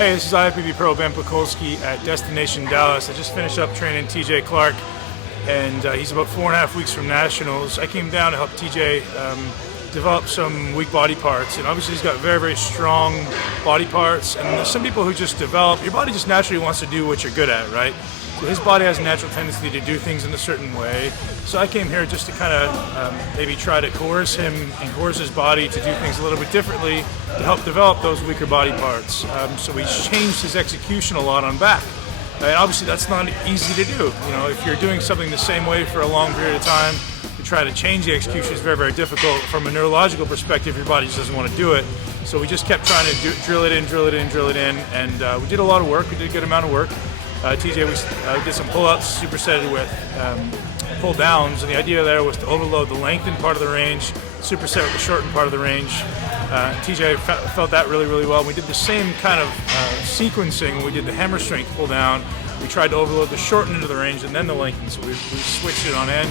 Hey, this is IFBB Pro Ben Pakulski at Destination Dallas. I just finished up training TJ Clark, and he's about 4.5 weeks from Nationals. I came down to help TJ develop some weak body parts, and obviously he's got very, very strong body parts, and there's some people who just develop, your body just naturally wants to do what you're good at, right? So his body has a natural tendency to do things in a certain way. So I came here just to kind of maybe try to coerce him and coerce his body to do things a little bit differently to help develop those weaker body parts. So we changed his execution a lot on back. And obviously that's not easy to do. You know, if you're doing something the same way for a long period of time, to try to change the execution is very, very difficult. From a neurological perspective, your body just doesn't want to do it. So we just kept trying to drill it in, and we did a lot of work. We did a good amount of work. TJ, we did some pull-ups, supersetted with pull-downs, and the idea there was to overload the lengthened part of the range, superset with the shortened part of the range. TJ felt that really, really well. We did the same kind of sequencing when we did the hammer strength pull-down. We tried to overload the shortened end of the range and then the lengthened, so we switched it on end.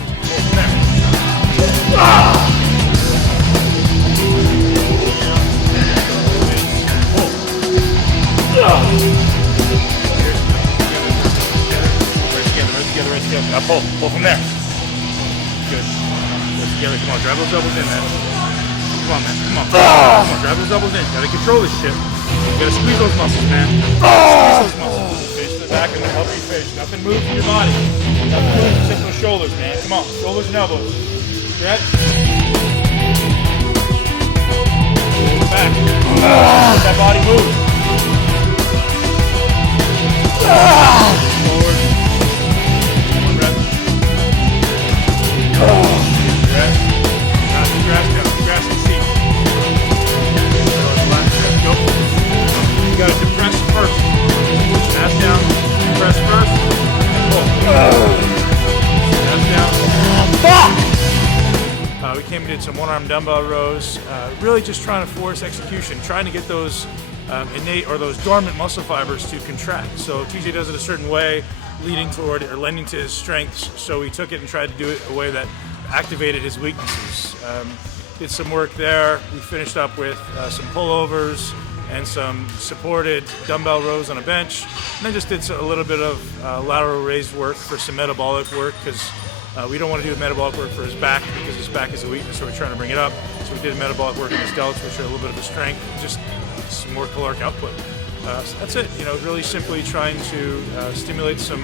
Now pull from there. Good. Go together. Come on, drive those elbows in, man. Come on, man. Come on. Come on, drive those elbows in. Gotta control this shit. You gotta squeeze those muscles, man. Squeeze those muscles. Finish to the back and then help you finish. Nothing moves in your body. Nothing moves except those shoulders, man. Come on, shoulders and elbows. Stretch. Back. Let that body move. Forward. You gotta depress first. Ass down, depress first, and pull. Ass down. We came and did some one-arm dumbbell rows. Really just trying to force execution, trying to get those innate or those dormant muscle fibers to contract. So TJ does it a certain way, leading toward or lending to his strengths. So we took it and tried to do it a way that activated his weaknesses. Did some work there. We finished up with some pullovers and some supported dumbbell rows on a bench, and then just did a little bit of lateral raised work for some metabolic work, because we don't want to do metabolic work for his back because his back is a weakness, so we're trying to bring it up. So we did metabolic work in his delts, which are a little bit of a strength, just some more caloric output. So that's it. You know, really simply trying to stimulate some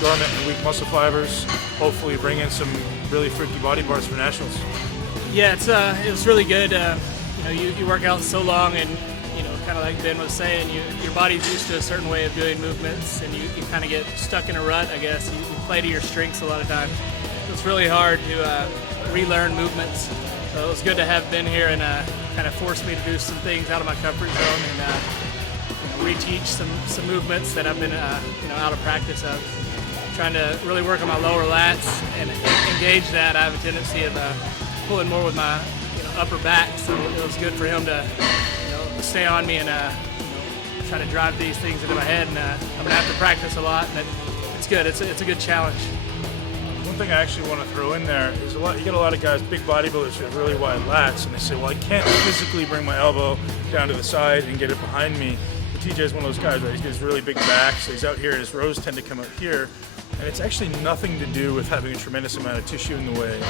dormant and weak muscle fibers. Hopefully, bring in some really freaky body parts for Nationals. Yeah, it was really good. You know, you work out so long, and you know, kind of like Ben was saying, your body's used to a certain way of doing movements, and you kind of get stuck in a rut, I guess. You play to your strengths a lot of times. It's really hard to relearn movements. So it was good to have Ben here and kind of force me to do some things out of my comfort zone and reteach some movements that I've been out of practice of. Trying to really work on my lower lats and engage that. I have a tendency of pulling more with my upper back, so it was good for him to stay on me and try to drive these things into my head. And I'm gonna have to practice a lot, and it's good. It's a good challenge. One thing I actually want to throw in there is you get a lot of guys, big bodybuilders who have really wide lats, and they say, well, I can't physically bring my elbow down to the side and get it behind me. But TJ is one of those guys, right? He's got this really big back, so he's out here, and his rows tend to come out here. And it's actually nothing to do with having a tremendous amount of tissue in the way.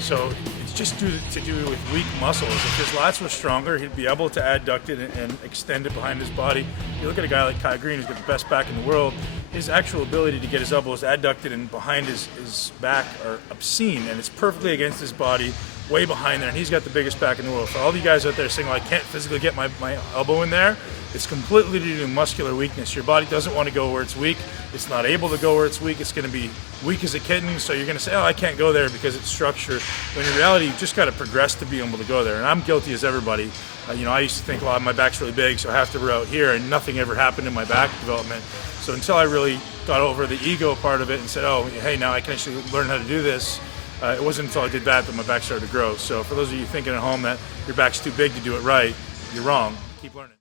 So it's just to do with weak muscles. If his lats were stronger, he'd be able to adduct it and extend it behind his body. You look at a guy like Kai Green, who's got the best back in the world, his actual ability to get his elbows adducted and behind his back are obscene, and it's perfectly against his body, way behind there, and he's got the biggest back in the world. For all you guys out there saying, well, I can't physically get my elbow in there, it's completely due to muscular weakness. Your body doesn't want to go where it's weak. It's not able to go where it's weak. It's going to be weak as a kitten, so you're going to say, oh, I can't go there because it's structure. When in reality, you've just got to progress to be able to go there. And I'm guilty as everybody. I used to think, well, my back's really big, so I have to row out here, and nothing ever happened in my back development. So until I really got over the ego part of it and said, oh, hey, now I can actually learn how to do this, it wasn't until I did that my back started to grow. So for those of you thinking at home that your back's too big to do it right, you're wrong. Keep learning.